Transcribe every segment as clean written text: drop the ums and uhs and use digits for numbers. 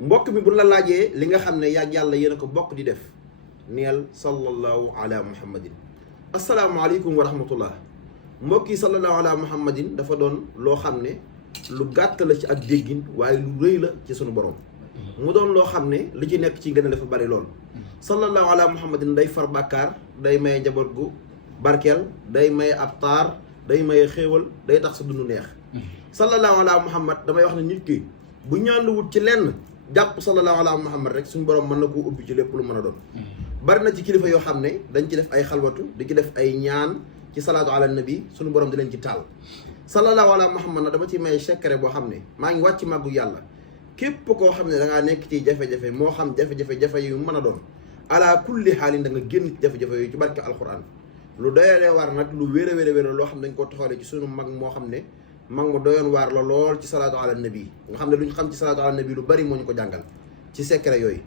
mbokk mi bu la laajee li nga xam ne yàgg yàlla yéen a ko bokk di def neel sallallahu ala muhammadin. asalaamaaleykum wa rahmatullah. mbokk yi sallallahu ala muhammadin dafa doon loo xam ne lu gàtt la ci ak déggin waaye lu rëy la ci sunu borom. mu doon loo xam ne li ci nekk ci gën a dafa bari lool. sallallahu ala muhammadin day far bàkkaar, day maye njaboot gu barkeel, day maye ab taar, day maye xéewal, day tax sa dund neex. sallallahu ala muhammad damay wax ne nit ki bu ñaanuwut ci lenn jàpp sallallahu ala muhammad rek suñu borom mën na koo ubbi ci lépp lu mën a doon. bari na ci kilifa yoo xam ne dañ ci def ay xalwatu di ci def ay ñaan ci salaatu ala nabi suñu borom di leen ci taal. sallallahu ala muhammad na dama ci may secret boo xam ne maa ngi wàcc màggu yàlla képp koo xam ne da ngaa nekk ci jafe-jafe moo xam jafe-jafe yu mën a doon ala kulli xaalin da nga génn ci jafe-jafe yooyu ci barke alquran. lu doyalee waar nag lu wér a wér loo xam ne dañ ko taxalee ci sunu mag moo xam ne mag mu doyoon waar la lool ci salaatu ala nabi nga xam ne lu ñu xam ci salaatu ala nabi lu bari moo ñu ko jàngal ci secret yooyu.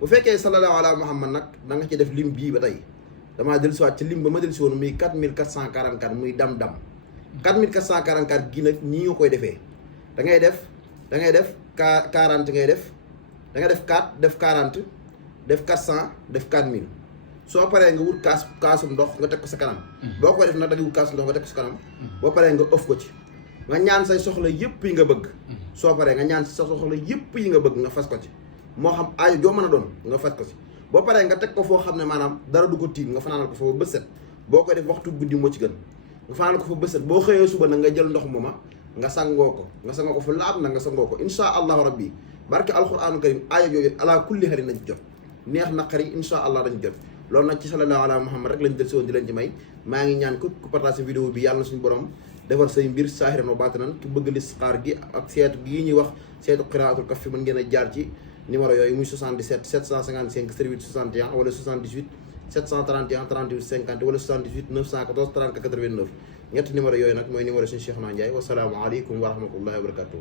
bu fekkee sallallahu ala muhammad nag da nga ci def lim bii ba tey damaa dellusiwaat ci lim ba ma dellusi woon muy 4444 muy dam-dam 4444 gii nag ñii nga koy defee da ngay def 40 ngay def da ngay def 4 def 40 def 400 def 4000 soo paree nga wut kaasum ndox nga teg ko sa kanam. boo koy def nag da ngay wut kaasum ndox nga teg ko sa kanam. boo paree nga ëf ko ci nga ñaan say soxla yëpp yi nga bëgg. soo paree nga ñaan sa soxla yëpp yi nga bëgg nga fas ko ci moo xam aayu joo mën a doon nga fas ko ci. boo paree nga teg ko foo xam ne maanaam dara du ko tiim nga fanaanal ko fa ba bët set boo koy def waxtu guddi moo ci gën nga fanaanal ko fa bët set boo xëyee suba nag nga jël ndox mooma nga sangoo ko fa laab na nga sangoo ko insha allahu rabbi barke alquranu karim aaya yooyu ala kulli xarin nañ jot neex naqari insha allah dañ jot. loolu nag ci sallallahu ala muhammad rek lañ del si woon di leen ci may maa ngi ñaan ku partage vidéo bi yàlla na suñu borom defar say mbir saahiran wa baatinan ku bëgg listixaar gi ak seetu gii ñuy wax seetu qiraatul kaf fi mën ngeen a jaar ci numéro yooyu muy 77 755 08 61 wala 78 731 38 50 wala 78 914 30 89 ñetti numéro yooyu nag mooy numéro suñu Cheikhouna Ndiaye wasalaamu aleykum wa rahmatullahi wa barakatuh